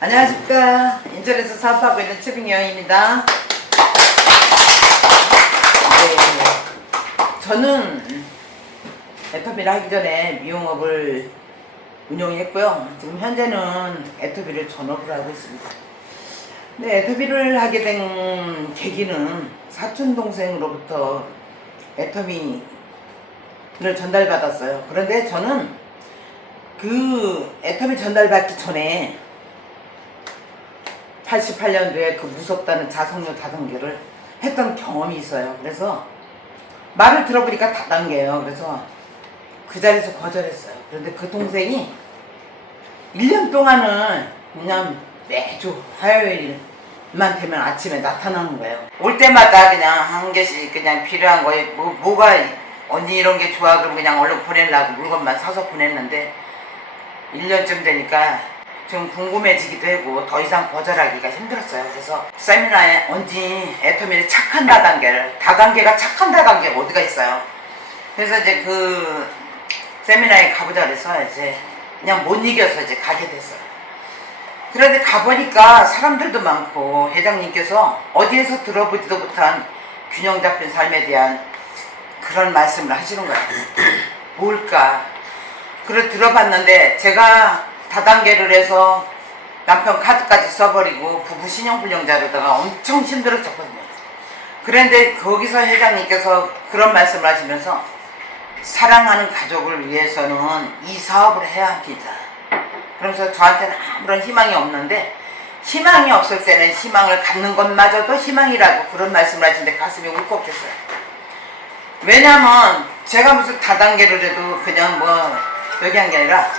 안녕하십니까. 인천에서 사업하고 있는 최빙여입니다. 네, 저는 애터비를 하기 전에 미용업을 운영했고요. 지금 현재는 애터비를 전업을 하고 있습니다. 네, 애터비를 하게 된 계기는 사촌 동생으로부터 애터비를 전달받았어요. 그런데 저는 그 애터비 전달받기 전에 88년도에 그 무섭다는 자석류 다단계를 했던 경험이 있어요. 그래서 말을 들어보니까 다단계예요. 그래서 그 자리에서 거절했어요. 그런데 그 동생이 1년 동안은 그냥 매주 화요일만 되면 아침에 나타나는 거예요. 올 때마다 그냥 한 개씩 그냥 필요한 거에 뭐가 언니 이런 게 좋아 그러면 그냥 얼른 보내려고 물건만 사서 보냈는데 1년쯤 되니까 좀 궁금해지기도 하고 더 이상 거절하기가 힘들었어요. 그래서 세미나에 언니 애터미의 착한 다단계가 착한 다단계가 어디가 있어요. 그래서 이제 그 세미나에 가보자 그래서 이제 그냥 못 이겨서 이제 가게 됐어요. 그런데 가보니까 사람들도 많고 회장님께서 어디에서 들어보지도 못한 균형 잡힌 삶에 대한 그런 말씀을 하시는 거예요. 뭘까? 그걸 들어봤는데 제가 다단계를 해서 남편 카드까지 써버리고 부부 신용불량자로다가 엄청 힘들었었거든요. 그런데 거기서 회장님께서 그런 말씀을 하시면서 사랑하는 가족을 위해서는 이 사업을 해야 합니다. 그러면서 저한테는 아무런 희망이 없는데 희망이 없을 때는 희망을 갖는 것마저도 희망이라고 그런 말씀을 하시는데 가슴이 울컥했어요. 왜냐면 제가 무슨 다단계를 해도 그냥 뭐 여기 한 게 아니라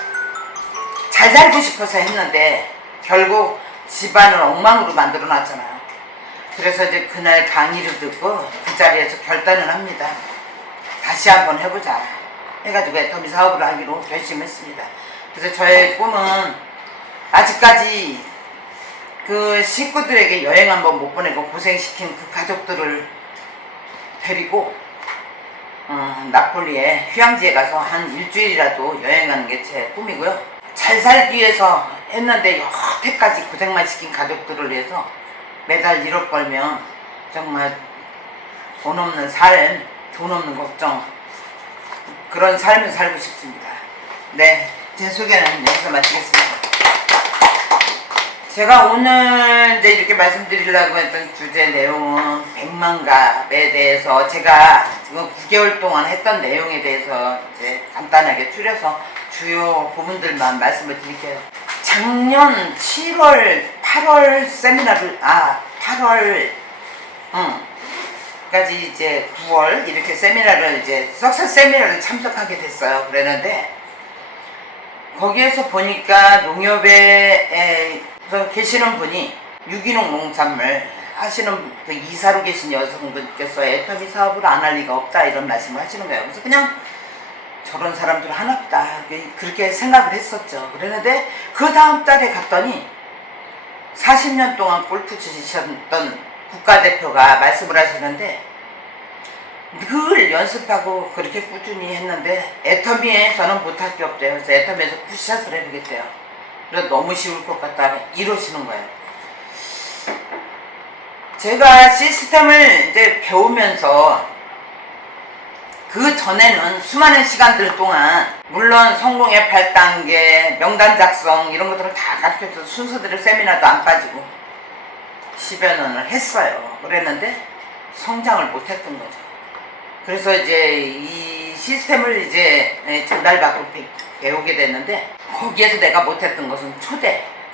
잘 살고 싶어서 했는데 결국 집안을 엉망으로 만들어 놨잖아요. 그래서 이제 그날 강의를 듣고 그 자리에서 결단을 합니다. 다시 한번 해보자 해가지고 애터미 사업을 하기로 결심했습니다. 그래서 저의 꿈은 아직까지 그 식구들에게 여행 한번 못 보내고 고생시킨 그 가족들을 데리고 나폴리에 휴양지에 가서 한 일주일이라도 여행하는 게 제 꿈이고요. 잘 살기 위해서 했는데 여태까지 고생만 시킨 가족들을 위해서 매달 1억 벌면 정말 돈 없는 삶, 돈 없는 걱정 그런 삶을 살고 싶습니다. 네, 제 소개는 여기서 마치겠습니다. 제가 오늘 이제 이렇게 말씀드리려고 했던 주제 내용은 백만갑에 대해서 제가 지금 9개월 동안 했던 내용에 대해서 이제 간단하게 추려서 주요 부분들만 말씀을 드릴게요. 작년 7월, 8월 세미나를, 8월, 까지 이제 9월 이렇게 세미나를 이제 석사 세미나를 참석하게 됐어요. 그랬는데 거기에서 보니까 농협에 계시는 분이 유기농 농산물 하시는 그 이사로 계신 여성분께서 애터미 사업을 안 할 리가 없다 이런 말씀을 하시는 거예요. 그래서 그냥 저런 사람들 하나보다 그렇게 생각을 했었죠. 그랬는데 그 다음 달에 갔더니 40년 동안 골프 치셨던 국가대표가 말씀을 하시는데 늘 연습하고 그렇게 꾸준히 했는데 애터미에서는 못할 게 없대요. 그래서 애터미에서 푸시샷을 해보겠대요. 그래서 너무 쉬울 것 같다 이러시는 거예요. 제가 시스템을 이제 배우면서 그 전에는 수많은 시간들 동안 물론 성공의 8단계, 명단 작성 이런 것들을 다 가르쳐서 순서대로 세미나도 안 빠지고 10여 년을 했어요. 그랬는데 성장을 못했던 거죠. 그래서 이제 이 시스템을 이제 전달받고 배우게 됐는데 거기에서 내가 못했던 것은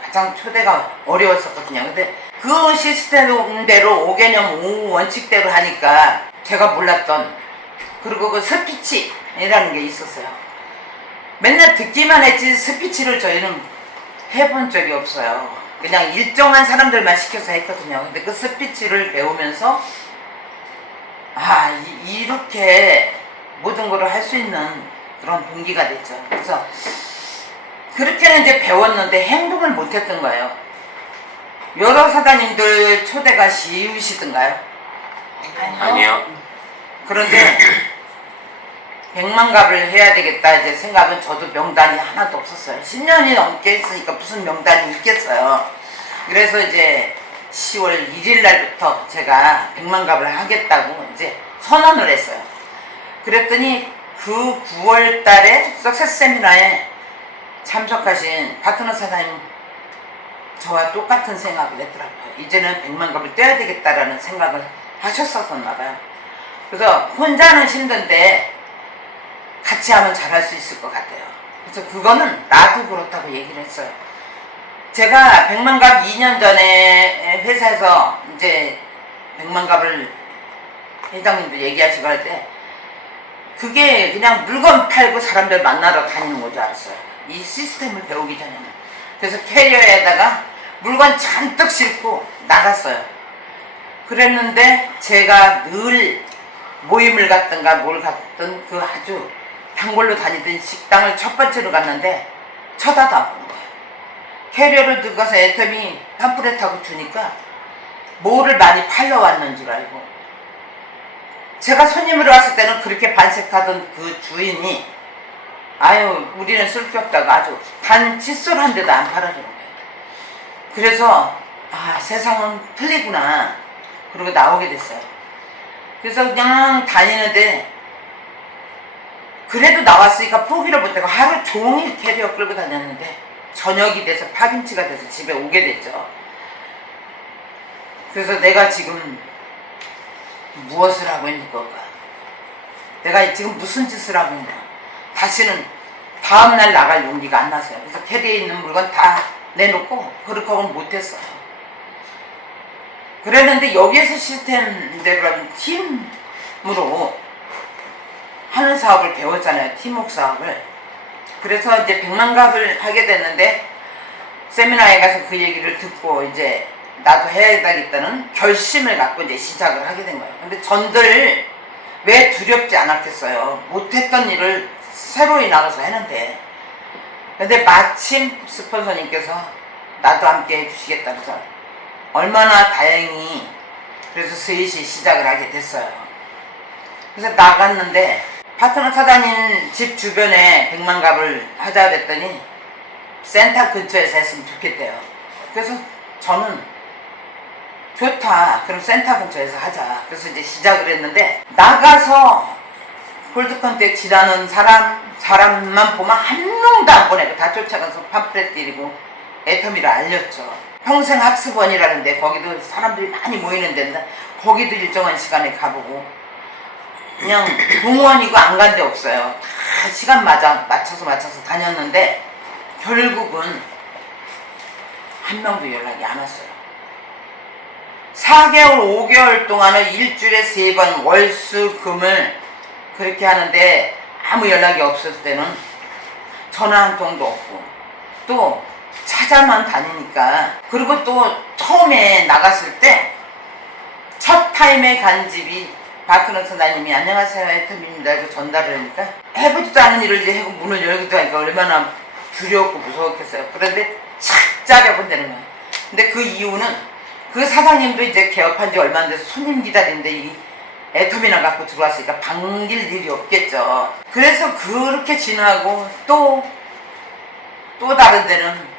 가장 초대가 어려웠었거든요. 근데 그 시스템대로 5개념 5원칙대로 하니까 제가 몰랐던 그리고 그 스피치라는 게 있었어요. 맨날 듣기만 했지 스피치를 저희는 해본 적이 없어요. 그냥 일정한 사람들만 시켜서 했거든요. 근데 그 스피치를 배우면서 이렇게 모든 걸 할 수 있는 그런 동기가 됐죠. 그래서 그렇게는 이제 배웠는데 행동을 못했던 거예요. 여러 사장님들 초대가 쉬우시던가요? 아니요. 그런데 백만갑을 해야 되겠다 이제 생각은 저도 명단이 하나도 없었어요. 10년이 넘게 했으니까 무슨 명단이 있겠어요. 그래서 이제 10월 1일 날부터 제가 백만갑을 하겠다고 이제 선언을 했어요. 그랬더니 그 9월 달에 석세스 세미나에 참석하신 파트너 사장님 저와 똑같은 생각을 했더라고요. 이제는 백만갑을 떼야 되겠다라는 생각을 하셨었나 봐요. 그래서 혼자는 힘든데 같이 하면 잘할 수 있을 것 같아요. 그래서 그거는 나도 그렇다고 얘기를 했어요. 제가 백만갑 2년 전에 회사에서 이제 백만갑을 회장님도 얘기하시고 할 때 그게 그냥 물건 팔고 사람들 만나러 다니는 거 줄 알았어요. 이 시스템을 배우기 전에는. 그래서 캐리어에다가 물건 잔뜩 싣고 나갔어요. 그랬는데 제가 늘 모임을 갔든가 뭘 갔든 그 아주 단골로 다니던 식당을 첫 번째로 갔는데 쳐다도 안 보는 거예요. 캐리어를 들고 가서 애터미 팜프렛하고 주니까 뭐를 많이 팔러 왔는 줄 알고, 제가 손님으로 왔을 때는 그렇게 반색하던 그 주인이 아유 우리는 쓸 게 없다고 아주 단 칫솔 한 대도 안 팔아주는 거예요. 그래서 아 세상은 틀리구나 그러고 나오게 됐어요. 그래서 그냥 다니는데 그래도 나왔으니까 포기를 못하고 하루 종일 캐리어 끌고 다녔는데 저녁이 돼서 파김치가 돼서 집에 오게 됐죠. 그래서 내가 지금 무엇을 하고 있는 건가, 내가 지금 무슨 짓을 하고 있나, 다시는 다음날 나갈 용기가 안 나서요. 그래서 캐리어에 있는 물건 다 내놓고 그렇게 하고는 못했어요. 그랬는데 여기에서 시스템대로 하면 팀으로 하는 사업을 배웠잖아요. 팀워크 사업을. 그래서 이제 백만갑을 하게 됐는데 세미나에 가서 그 얘기를 듣고 이제 나도 해야 되겠다는 결심을 갖고 이제 시작을 하게 된 거예요. 근데 전들 왜 두렵지 않았겠어요. 못했던 일을 새로이 나가서 했는데. 근데 마침 스폰서님께서 나도 함께 해주시겠다 해서 얼마나 다행히 그래서 셋이 시작을 하게 됐어요. 그래서 나갔는데 파트너 사장님 집 주변에 백만갑을 하자 그랬더니 센터 근처에서 했으면 좋겠대요. 그래서 저는 좋다. 그럼 센터 근처에서 하자. 그래서 이제 시작을 했는데 나가서 홀드컨택 지나는 사람만 보면 한 명도 안 보내고 다 쫓아가서 팜플렛 드리고 애터미를 알렸죠. 평생학습원이라는데 거기도 사람들이 많이 모이는 데인데 거기도 일정한 시간에 가보고 그냥 공무원이고 안 간 데 없어요. 다 시간 맞춰서 다녔는데 결국은 한 명도 연락이 안 왔어요. 4개월 5개월 동안은 일주일에 3번 월수금을 그렇게 하는데 아무 연락이 없을 때는 전화 한 통도 없고 또 찾아만 다니니까. 그리고 또 처음에 나갔을 때 첫 타임에 간 집이 파트너 사장님이 안녕하세요 애터미입니다 이렇게 전달을 하니까 해보지도 않은 일을 이제 하고 문을 열기도 하니까 얼마나 두려웠고 무서웠겠어요. 그런데 착 짜려본다는 거예요. 근데 그 이유는 그 사장님도 이제 개업한 지 얼마 안 돼서 손님 기다리는데 이 애터미나 갖고 들어왔으니까 반길 일이 없겠죠. 그래서 그렇게 지나고 또 다른 데는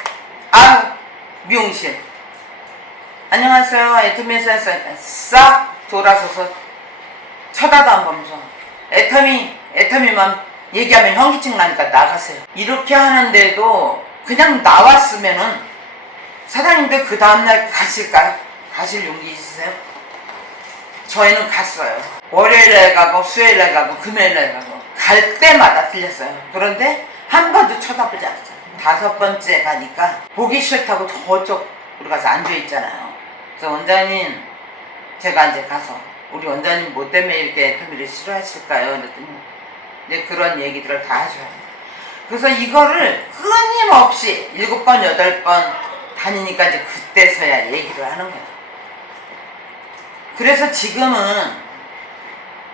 미용실 안녕하세요 애터미에서 했어요. 싹 돌아서서 쳐다도 안 보면서 애터미만 얘기하면 현기증 나니까 나가세요. 이렇게 하는데도 그냥 나왔으면은 사장님들 그 다음날 가실까요? 가실 용기 있으세요? 저희는 갔어요. 월요일에 가고 수요일에 가고 금요일에 가고 갈 때마다 틀렸어요. 그런데 한 번도 쳐다보지 않았어요. 5번째 가니까 보기 싫다고 저쪽으로 가서 앉아있잖아요. 그래서 원장님 제가 이제 가서 우리 원장님 뭐 때문에 이렇게 애터미를 싫어하실까요? 그랬더니 이제 그런 얘기들을 다 하셔요. 그래서 이거를 끊임없이 7번 8번 다니니까 이제 그때서야 얘기를 하는 거예요. 그래서 지금은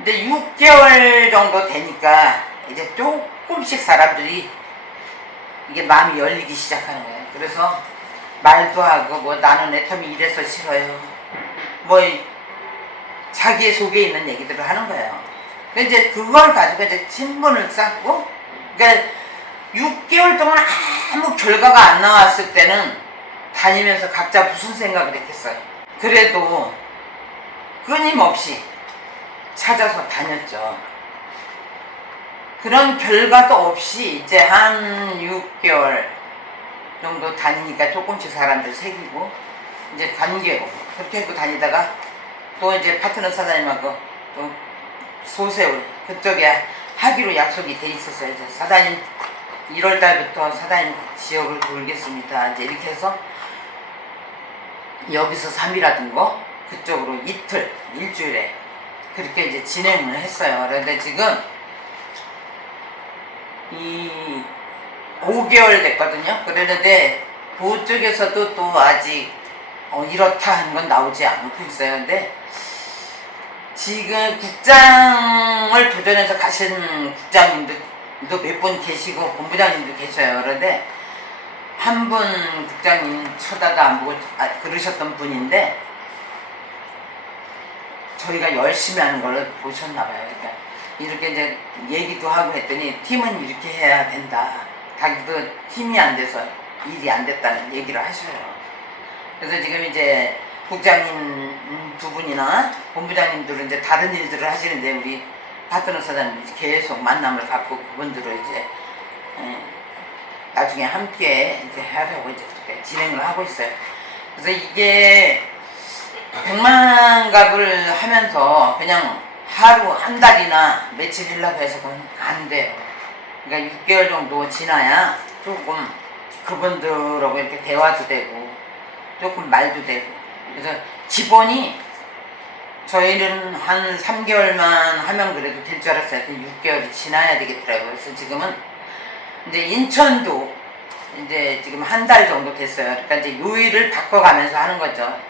이제 6개월 정도 되니까 이제 조금씩 사람들이 이게 마음이 열리기 시작하는 거예요. 그래서 말도 하고 뭐 나는 애터미 이래서 싫어요. 뭐 자기의 속에 있는 얘기들을 하는 거예요. 이제 그걸 가지고 이제 친분을 쌓고, 그러니까 6개월 동안 아무 결과가 안 나왔을 때는 다니면서 각자 무슨 생각을 했겠어요. 그래도 끊임없이 찾아서 다녔죠. 그런 결과도 없이 이제 한 6개월 정도 다니니까 조금씩 사람들 새기고 이제 관계로 그렇게 하고 다니다가 또 이제 파트너 사장님하고 또 소세울 그쪽에 하기로 약속이 돼 있었어요. 이제 사장님 1월 달부터 사장님 지역을 돌겠습니다. 이제 이렇게 해서 여기서 3일 하던 거 그쪽으로 이틀, 일주일에 그렇게 이제 진행을 했어요. 그런데 지금 이 5개월 됐거든요. 그랬는데 그쪽에서도 또 아직 이렇다 하는 건 나오지 않고 있어요. 근데 지금 국장을 도전해서 가신 국장님도 몇 분 계시고 본부장님도 계셔요. 그런데 한 분 국장님 쳐다도 안 보고 그러셨던 분인데 저희가 열심히 하는 걸 보셨나 봐요. 그러니까 이렇게 이제 얘기도 하고 했더니 팀은 이렇게 해야 된다. 자기도 팀이 안 돼서 일이 안 됐다는 얘기를 하셔요. 그래서 지금 이제 국장님 두 분이나 본부장님들은 이제 다른 일들을 하시는데 우리 파트너 사장님이 계속 만남을 갖고 그분들을 이제 나중에 함께 이제 하려고 이제 그렇게 진행을 하고 있어요. 그래서 이게 100만갑을 하면서 그냥 하루 한 달이나 며칠 하려고 해서 그건 안 돼요. 그러니까 6개월 정도 지나야 조금 그분들하고 이렇게 대화도 되고 조금 말도 되고. 그래서 기본이 저희는 한 3개월만 하면 그래도 될 줄 알았어요. 6개월이 지나야 되겠더라고요. 그래서 지금은 이제 인천도 이제 지금 한 달 정도 됐어요. 그러니까 이제 요일을 바꿔가면서 하는 거죠.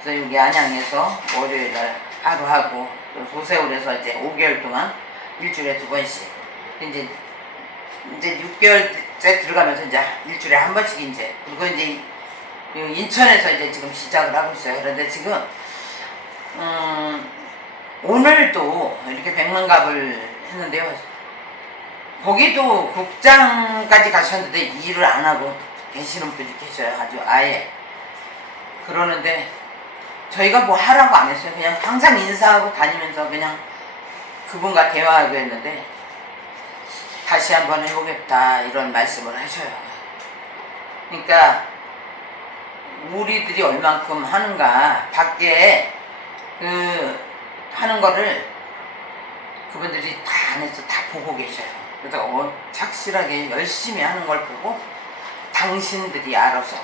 그래서 여기 안양에서 월요일날 하루 하고 또 소세울에서 이제 5개월 동안 일주일에 2번씩 이제 6개월째 들어가면서 이제 일주일에 한 번씩 이제 그리고 이제 인천에서 이제 지금 시작을 하고 있어요. 그런데 지금 오늘도 이렇게 100만갑을 했는데요. 거기도 국장까지 가셨는데 일을 안 하고 계시는 분이 계셔요. 아주 아예. 그러는데 저희가 뭐 하라고 안 했어요. 그냥 항상 인사하고 다니면서 그냥 그분과 대화하고 했는데 다시 한번 해보겠다 이런 말씀을 하셔요. 그러니까 우리들이 얼만큼 하는가 밖에 하는 거를 그분들이 다 안에서 다 보고 계셔요. 그래서 착실하게 열심히 하는 걸 보고 당신들이 알아서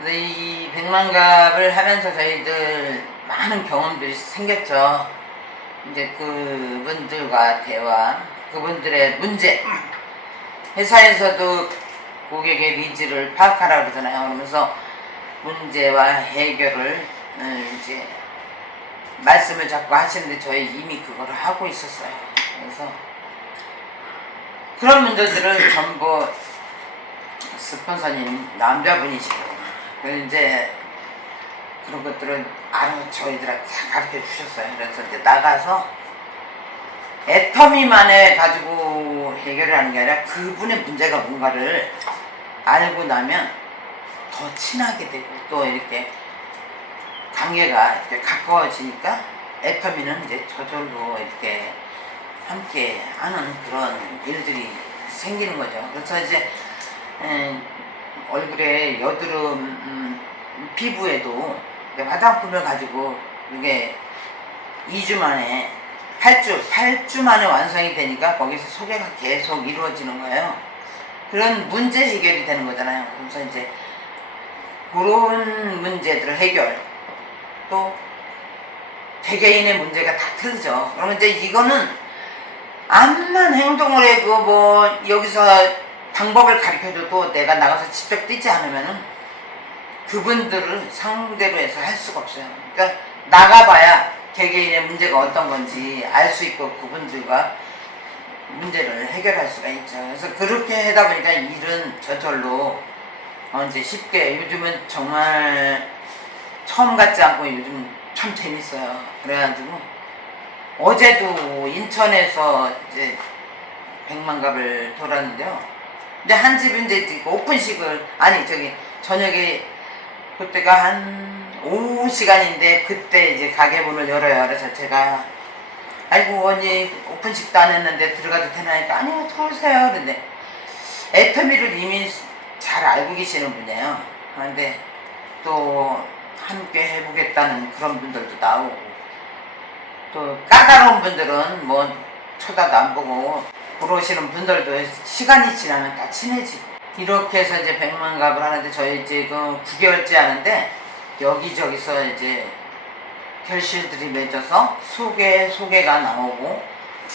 이렇게. 이 100만갑을 하면서 저희들 많은 경험들이 생겼죠. 이제 그분들과 대화, 그분들의 문제, 회사에서도 고객의 니즈를 파악하라고 그러잖아요. 그러면서 문제와 해결을 이제 말씀을 자꾸 하시는데 저희 이미 그거를 하고 있었어요. 그래서 그런 문제들을 전부 스폰서님 남자분이시고 이제 그런 것들은 저희들한테 다 가르쳐 주셨어요. 그래서 이제 나가서 애터미만에 가지고 해결을 하는 게 아니라 그분의 문제가 뭔가를 알고 나면 더 친하게 되고 또 이렇게 관계가 이렇게 가까워지니까 애터미는 이제 저절로 이렇게 함께 하는 그런 일들이 생기는 거죠. 그래서 이제 얼굴에 여드름 피부에도 화장품을 가지고 이게 2주 만에 8주 만에 완성이 되니까 거기서 소개가 계속 이루어지는 거예요. 그런 문제 해결이 되는 거잖아요. 그래서 이제 그런 문제들을 해결 또 개개인의 문제가 다 틀리죠. 그러면 이제 이거는 암만 행동을 해도 뭐 여기서 방법을 가르쳐줘도 내가 나가서 직접 뛰지 않으면은 그분들을 상대로 해서 할 수가 없어요. 그러니까 나가봐야 개개인의 문제가 어떤 건지 알 수 있고 그분들과 문제를 해결할 수가 있죠. 그래서 그렇게 하다 보니까 일은 저절로 이제 쉽게 요즘은 정말 처음 같지 않고 요즘 참 재밌어요. 그래가지고 어제도 인천에서 이제 백만갑을 돌았는데요. 이제 한 집은 이제 오픈식을, 아니 저기 저녁에, 그때가 한 오후 시간인데 그때 이제 가게 문을 열어요. 그래서 제가 아이고 언니 오픈식도 안 했는데 들어가도 되나니까 아니요 들어오세요. 근데 애터미를 이미 잘 알고 계시는 분이에요. 그런데 또 함께 해보겠다는 그런 분들도 나오고, 또 까다로운 분들은 뭐 쳐다도 안 보고 그러시는 분들도 시간이 지나면 다 친해지고, 이렇게 해서 이제 백만갑을 하는데 저희 지금 9개월째 하는데 여기저기서 이제 결실들이 맺어서 소개가 나오고,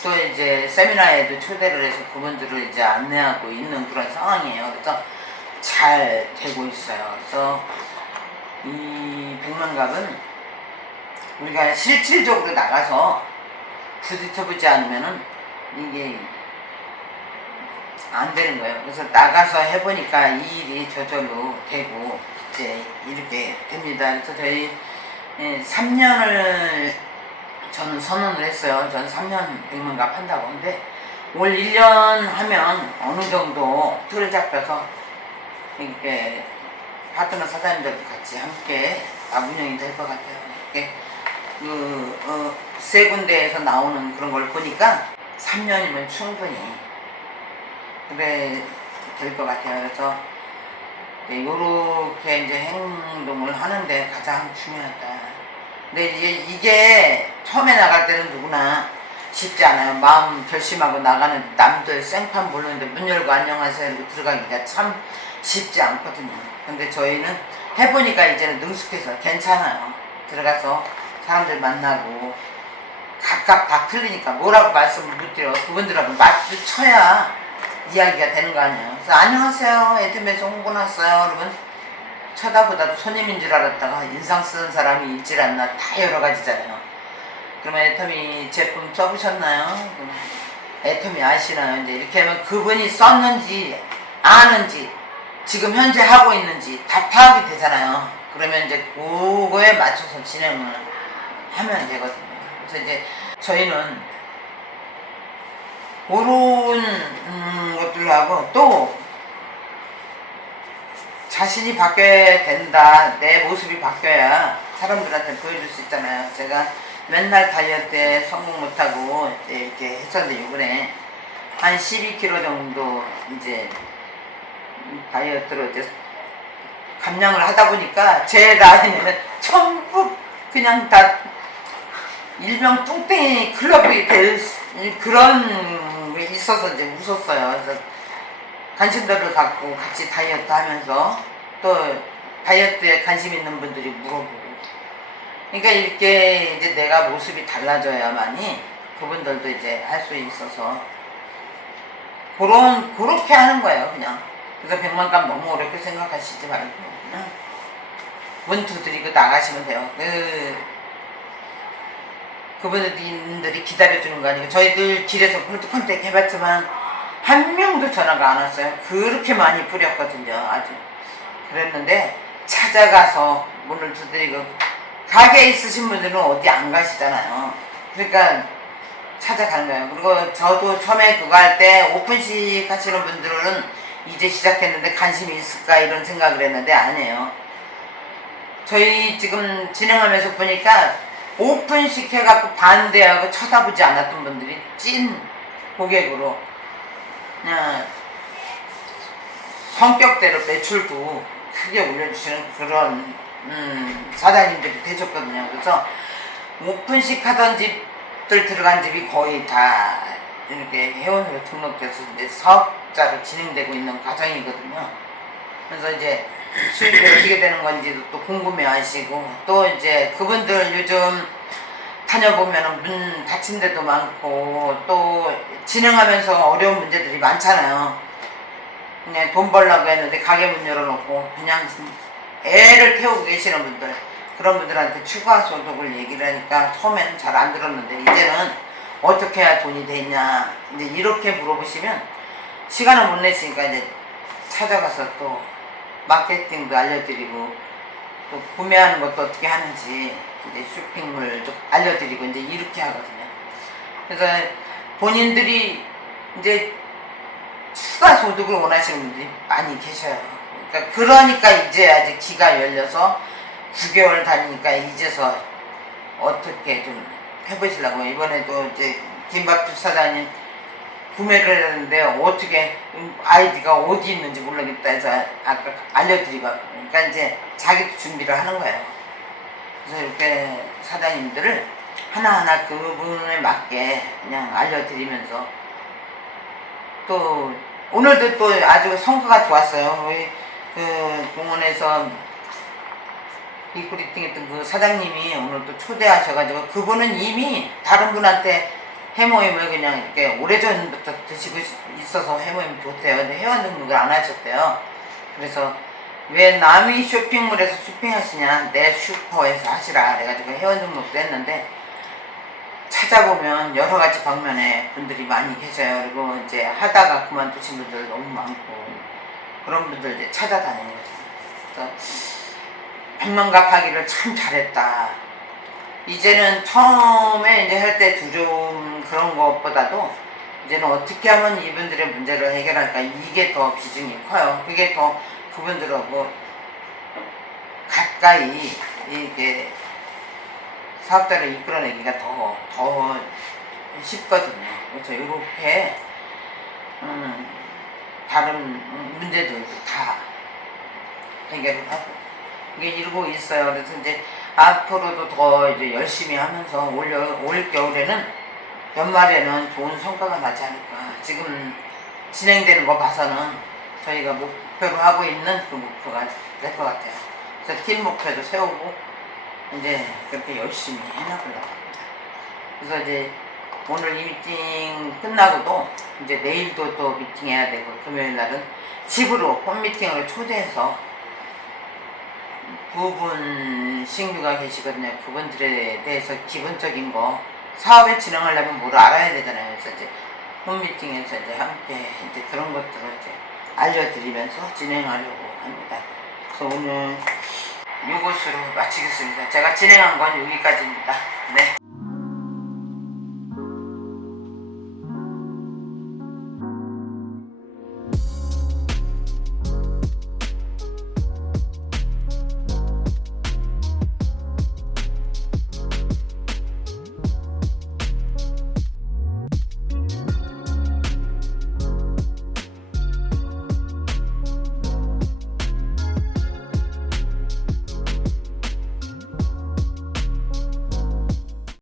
또 이제 세미나에도 초대를 해서 그분들을 이제 안내하고 있는 그런 상황이에요. 그래서 잘 되고 있어요. 그래서 이 백만갑은 우리가 실질적으로 나가서 부딪혀보지 않으면은 이게 안 되는 거예요. 그래서 나가서 해보니까 이 일이 저절로 되고 이제 이렇게 됩니다. 그래서 저희 3년을 저는 선언을 했어요. 저는 3년 백만갑 한다고. 근데 올 1년 하면 어느 정도 틀을 잡혀서 이렇게 파트너 사장님들도 같이 함께 운영이 될 것 같아요. 이렇게 세 군데에서 나오는 그런 걸 보니까 3년이면 충분히 그래 될 것 같아요. 그래서 이렇게 이제 행동을 하는데 가장 중요하다. 근데 이제 이게 처음에 나갈 때는 누구나 쉽지 않아요. 마음 결심하고 나가는, 남들 생판 모르는데 문 열고 안녕하세요 이러고 들어가기가 참 쉽지 않거든요. 근데 저희는 해보니까 이제는 능숙해서 괜찮아요. 들어가서 사람들 만나고 각각 다 틀리니까 뭐라고 말씀을 못 드려. 그분들하고 마주쳐야 이야기가 되는 거 아니에요. 그래서 안녕하세요 애터미에서 홍보 났어요 여러분, 쳐다보다도 손님인 줄 알았다가 인상 쓰는 사람이 있질 않나, 다 여러 가지잖아요. 그러면 애터미 제품 써보셨나요? 애터미 아시나요? 이제 이렇게 하면 그분이 썼는지 아는지 지금 현재 하고 있는지 다 파악이 되잖아요. 그러면 이제 그거에 맞춰서 진행을 하면 되거든요. 그래서 이제 저희는 그런 것들하고 또 자신이 바뀌어야 된다. 내 모습이 바뀌어야 사람들한테 보여줄 수 있잖아요. 제가 맨날 다이어트에 성공 못하고 이렇게 했었는데 이번에 한 12kg 정도 이제 다이어트로 이제 감량을 하다 보니까 제 라인에는 전부 그냥 다 일명 뚱땡이 클럽이 될 그런 게 있어서 이제 웃었어요. 그래서 관심들을 갖고 같이 다이어트 하면서 또 다이어트에 관심 있는 분들이 물어보고, 그러니까 이렇게 이제 내가 모습이 달라져야만이 그분들도 이제 할 수 있어서 그렇게 하는 거예요, 그냥. 그래서 백만갑 너무 어렵게 생각하시지 말고 그냥 문 두드리고 나가시면 돼요. 그분들이 기다려주는 거 아니고, 저희들 길에서 폴드컨택 해봤지만 한 명도 전화가 안 왔어요. 그렇게 많이 뿌렸거든요. 아주 그랬는데 찾아가서 문을 두드리고, 가게에 있으신 분들은 어디 안 가시잖아요. 그러니까 찾아가는 거예요. 그리고 저도 처음에 그거 할 때 오픈식 하시는 분들은 이제 시작했는데 관심이 있을까 이런 생각을 했는데 아니에요. 저희 지금 진행하면서 보니까 오픈식 해갖고 반대하고 쳐다보지 않았던 분들이 찐 고객으로 그냥 성격대로 매출도 크게 올려주시는 그런 사장님들이 되셨거든요. 그래서 오픈식 하던 집들 들어간 집이 거의 다 이렇게 회원으로 등록돼서 이제 사업자로 진행되고 있는 과정이거든요. 그래서 이제 수익이 어떻게 되는 건지도 또 궁금해 하시고, 또 이제 그분들 요즘 다녀보면 문 닫힌 데도 많고 또 진행하면서 어려운 문제들이 많잖아요. 그냥 돈 벌려고 했는데 가게 문 열어놓고 그냥 애를 태우고 계시는 분들, 그런 분들한테 추가 소득을 얘기를 하니까 처음에는 잘 안 들었는데 이제는 어떻게 해야 돈이 되냐 이제 이렇게 물어보시면 시간을 못 내시니까 이제 찾아가서 또 마케팅도 알려드리고 또 구매하는 것도 어떻게 하는지 이제 쇼핑몰 좀 알려드리고 이제 이렇게 하거든요. 그래서 본인들이 이제 추가 소득을 원하시는 분들이 많이 계셔요. 그러니까 이제 아직 기가 열려서 9개월 다니니까 이제서 어떻게 좀 해보시려고. 이번에도 이제 김밥집 사장님 구매를 했는데 어떻게 아이디가 어디 있는지 모르겠다 해서 아까 알려드리고, 그러니까 이제 자기도 준비를 하는 거예요. 그래서 이렇게 사장님들을 하나하나 그 부분에 맞게 그냥 알려드리면서, 또 오늘도 또 아주 성과가 좋았어요. 우리 그 공원에서 리크루팅 했던 그 사장님이 오늘 또 초대하셔가지고, 그분은 이미 다른 분한테 해모임을 그냥 이렇게 오래전부터 드시고 있어서 해모임 좋대요. 근데 회원 등록을 안 하셨대요. 그래서 왜 남이 쇼핑몰에서 쇼핑하시냐, 내 슈퍼에서 하시라 그래가지고 회원 등록도 했는데, 찾아보면 여러 가지 방면에 분들이 많이 계셔요. 그리고 이제 하다가 그만두신 분들 너무 많고, 그런 분들 이제 찾아다니는 거죠. 그래서 백만갑하기를 참 잘했다. 이제는 처음에 이제 할 때 두려움 그런 것보다도 이제는 어떻게 하면 이분들의 문제를 해결할까, 이게 더 비중이 커요. 그게 더 그분들하고 가까이 이게 사업자를 이끌어내기가 더 쉽거든요. 그래서 이렇게 다른 문제들도 다 해결을 하고 이게 이루고 있어요. 그래서 이제 앞으로도 더 이제 열심히 하면서 올 겨울에는, 연말에는 좋은 성과가 나지 않을까. 지금 진행되는 거 봐서는 저희가 목표로 하고 있는 그 목표가 될 것 같아요. 그래서 팀 목표도 세우고 이제 그렇게 열심히 해나가려고 합니다. 그래서 이제 오늘 이 미팅 끝나고도 이제 내일도 또 미팅 해야 되고, 금요일 날은 집으로 홈미팅으로 초대해서 부분 신규가 계시거든요. 그분들에 대해서 기본적인 거, 사업을 진행하려면 뭘 알아야 되잖아요. 그래서 이제 홈미팅에서 이제 함께 이제 그런 것들을 이제 알려드리면서 진행하려고 합니다. 그래서 오늘 이것으로 마치겠습니다. 제가 진행한 건 여기까지입니다. 네.